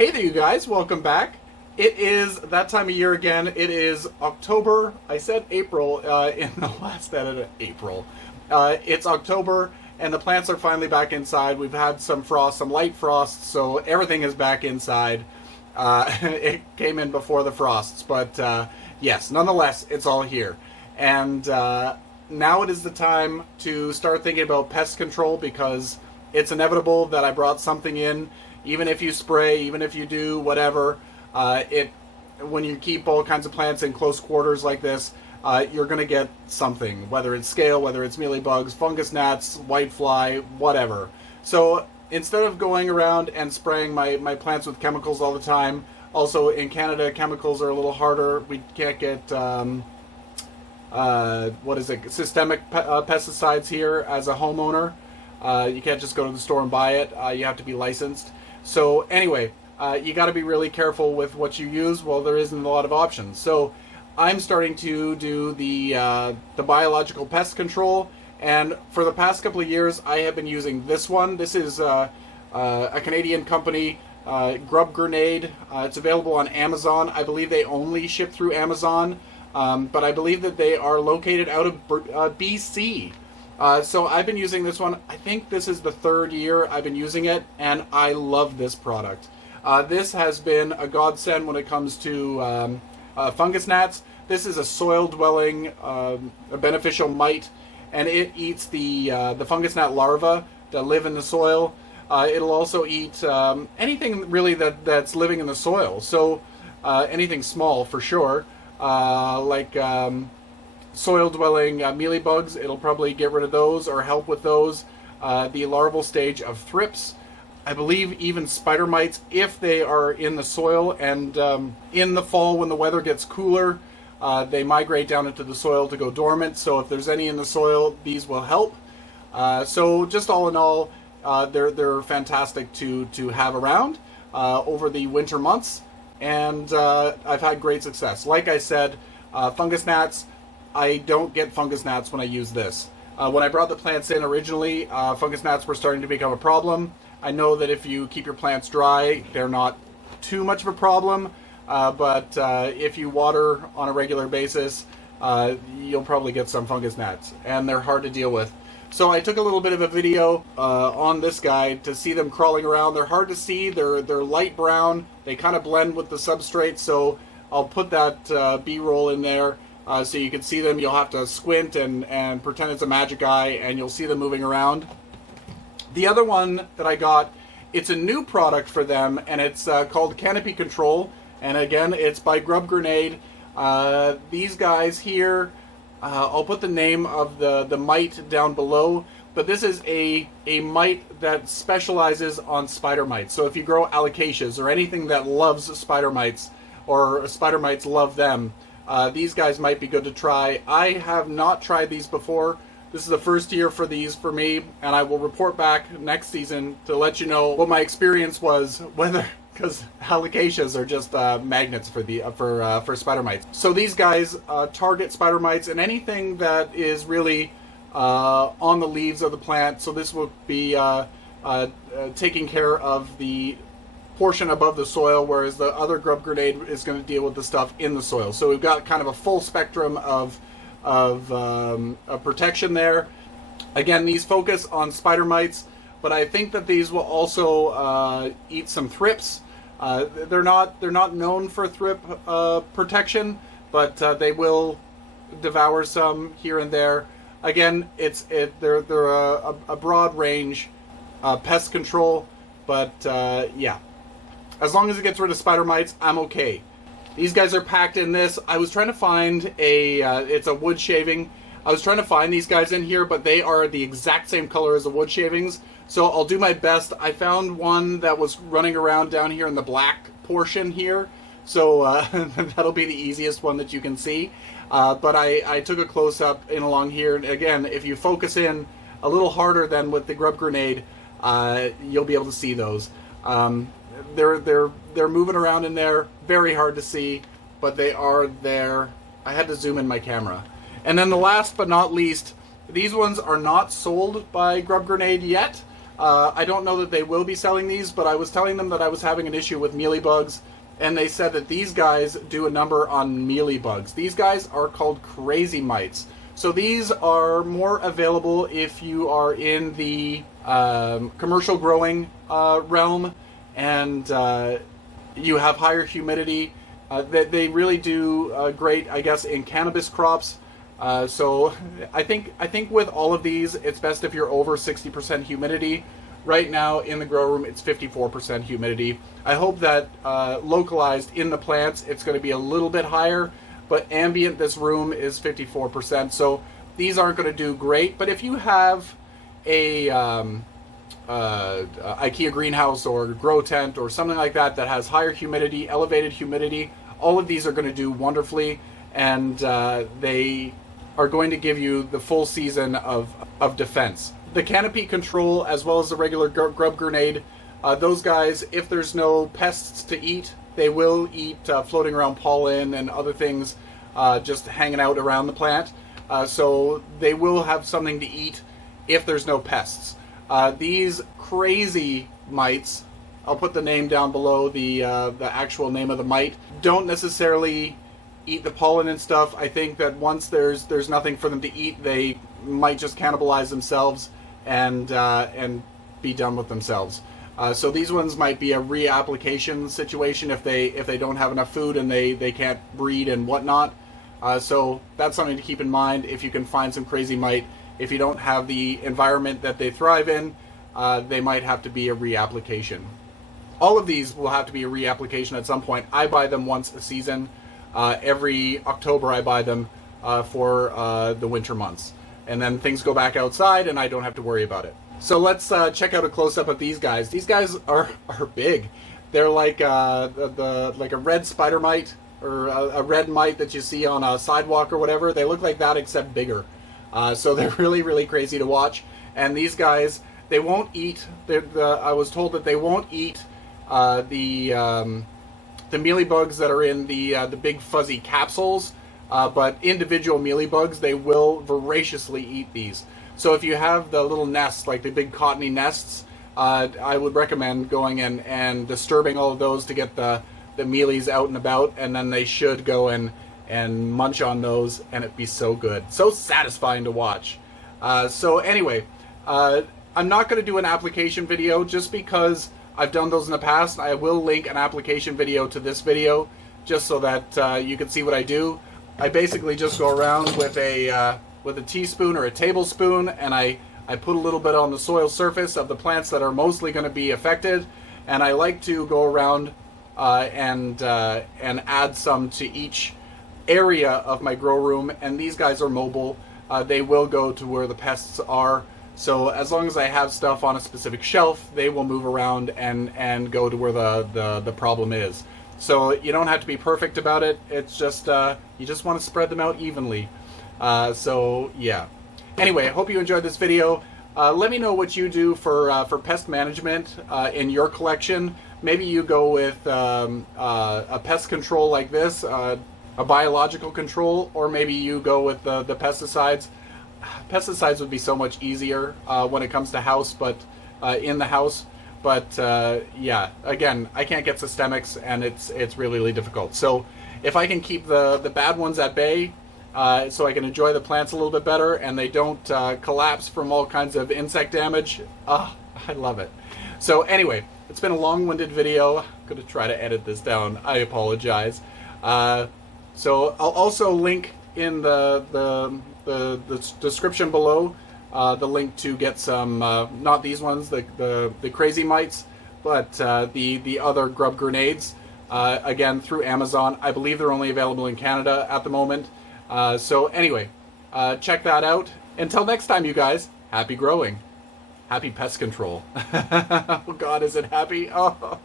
Hey there, you guys. Welcome back. It is that time of year again. It is October. I said April in the last edit. April. It's October, and the plants are finally back inside. We've had some frost, some light frost, so everything is back inside. It came in before the frosts, but yes, nonetheless, it's all here. And now it is the time to start thinking about pest control, because it's inevitable that I brought something in. Even if you spray, even if you do whatever, when you keep all kinds of plants in close quarters like this, you're going to get something, whether it's scale, whether it's mealybugs, fungus gnats, whitefly, whatever. So instead of going around and spraying my plants with chemicals all the time, also in Canada, chemicals are a little harder. We can't get, systemic pesticides here as a homeowner. You can't just go to the store and buy it. You have to be licensed. So anyway, you got to be really careful with what you use. Well, there isn't a lot of options. So I'm starting to do the biological pest control, and for the past couple of years, I have been using this one. This is a Canadian company, Grub Grenade. It's available on Amazon. I believe they only ship through Amazon, but I believe that they are located out of BC. So I've been using this one. I think this is the third year I've been using it, and I love this product. This has been a godsend when it comes to fungus gnats. This is a soil-dwelling, a beneficial mite, and it eats the fungus gnat larvae that live in the soil. It'll also eat anything really that's living in the soil. So anything small for sure, like soil-dwelling mealybugs. It'll probably get rid of those or help with those. The larval stage of thrips. I believe even spider mites, if they are in the soil, and in the fall when the weather gets cooler, they migrate down into the soil to go dormant. So if there's any in the soil, these will help. So just all in all, they're fantastic to have around over the winter months, and I've had great success. Like I said, fungus gnats, I don't get fungus gnats when I use this. When I brought the plants in originally, fungus gnats were starting to become a problem. I know that if you keep your plants dry, they're not too much of a problem, but if you water on a regular basis, you'll probably get some fungus gnats, and they're hard to deal with. So I took a little bit of a video on this guy to see them crawling around. They're hard to see. They're light brown. They kind of blend with the substrate, so I'll put that B-roll in there. So you can see them. You'll have to squint and pretend it's a magic eye, and you'll see them moving around. The other one that I got, it's a new product for them, and it's called Canopy Control. And again, it's by Grub Grenade. These guys here, I'll put the name of the mite down below. But this is a mite that specializes on spider mites. So if you grow alocasias or anything that loves spider mites, or spider mites love them, these guys might be good to try. I have not tried these before. This is the first year for these for me, and I will report back next season to let you know what my experience was, whether, because alocasias are just magnets for spider mites. So these guys target spider mites and anything that is really on the leaves of the plant. So this will be taking care of the portion above the soil, whereas the other Grub Grenade is going to deal with the stuff in the soil. So we've got kind of a full spectrum of protection there. Again, these focus on spider mites, but I think that these will also eat some thrips. They're not known for thrip protection, but they will devour some here and there. Again, they're a broad range pest control, but yeah. As long as it gets rid of spider mites, I'm okay. These guys are packed in this. I was trying to find it's a wood shaving. I was trying to find these guys in here, but they are the exact same color as the wood shavings. So I'll do my best. I found one that was running around down here in the black portion here. So that'll be the easiest one that you can see. But I took a close-up in along here. And again, if you focus in a little harder than with the Grub Grenade, you'll be able to see those. They're moving around in there, very hard to see, but they are there. I had to zoom in my camera. And then the last but not least, these ones are not sold by Grub Grenade yet. I don't know that they will be selling these, but I was telling them that I was having an issue with mealybugs, and they said that these guys do a number on mealybugs. These guys are called crazy mites. So these are more available if you are in the commercial growing realm, and you have higher humidity. They really do great, I guess, in cannabis crops. So I think with all of these, it's best if you're over 60% humidity. Right now in the grow room, it's 54% humidity. I hope that localized in the plants, it's going to be a little bit higher, but ambient, this room is 54%. So these aren't going to do great. But if you have a IKEA greenhouse or grow tent or something like that that has higher humidity, elevated humidity, all of these are going to do wonderfully, and they are going to give you the full season of defense. The Canopy Control, as well as the regular Grub Grenade, those guys, if there's no pests to eat, they will eat floating around pollen and other things just hanging out around the plant. So they will have something to eat if there's no pests. These crazy mites, I'll put the name down below, the actual name of the mite, don't necessarily eat the pollen and stuff. I think that once there's nothing for them to eat, they might just cannibalize themselves and be done with themselves. So these ones might be a reapplication situation if they don't have enough food and they can't breed and whatnot. So that's something to keep in mind if you can find some crazy mite. If you don't have the environment that they thrive in, they might have to be a reapplication. All of these will have to be a reapplication at some point. I buy them once a season. Every October I buy them for the winter months. And then things go back outside and I don't have to worry about it. So let's check out a close-up of these guys. These guys are big. They're like like a red spider mite or a red mite that you see on a sidewalk or whatever. They look like that except bigger. So they're really, really crazy to watch. And these guys, they won't eat. I was told that they won't eat the mealybugs that are in the big fuzzy capsules, but individual mealybugs, they will voraciously eat these. So if you have the little nests, like the big cottony nests, I would recommend going and disturbing all of those to get the mealies out and about, and then they should go and munch on those, and it'd be so good. So satisfying to watch. So anyway, I'm not going to do an application video just because I've done those in the past. I will link an application video to this video just so that you can see what I do. I basically just go around with a teaspoon or a tablespoon, and I put a little bit on the soil surface of the plants that are mostly going to be affected, and I like to go around and add some to each area of my grow room. And these guys are mobile. They will go to where the pests are. So as long as I have stuff on a specific shelf, they will move around and go to where the problem is. So you don't have to be perfect about it. It's just you just want to spread them out evenly. So yeah. Anyway, I hope you enjoyed this video. Let me know what you do for pest management in your collection. Maybe you go with a pest control like this, a biological control, or maybe you go with the pesticides. Pesticides would be so much easier when it comes to house, but in the house. But yeah, again, I can't get systemics, and it's really, really difficult. So if I can keep the bad ones at bay, so I can enjoy the plants a little bit better, and they don't collapse from all kinds of insect damage, I love it. So anyway, it's been a long-winded video. I'm going to try to edit this down. I apologize. So I'll also link in the description below the link to get some, not these ones, the crazy mites, but the other Grub Grenades, again through Amazon. I believe they're only available in Canada at the moment. So anyway, check that out. Until next time, you guys, happy growing. Happy pest control. Oh God, is it happy? Oh.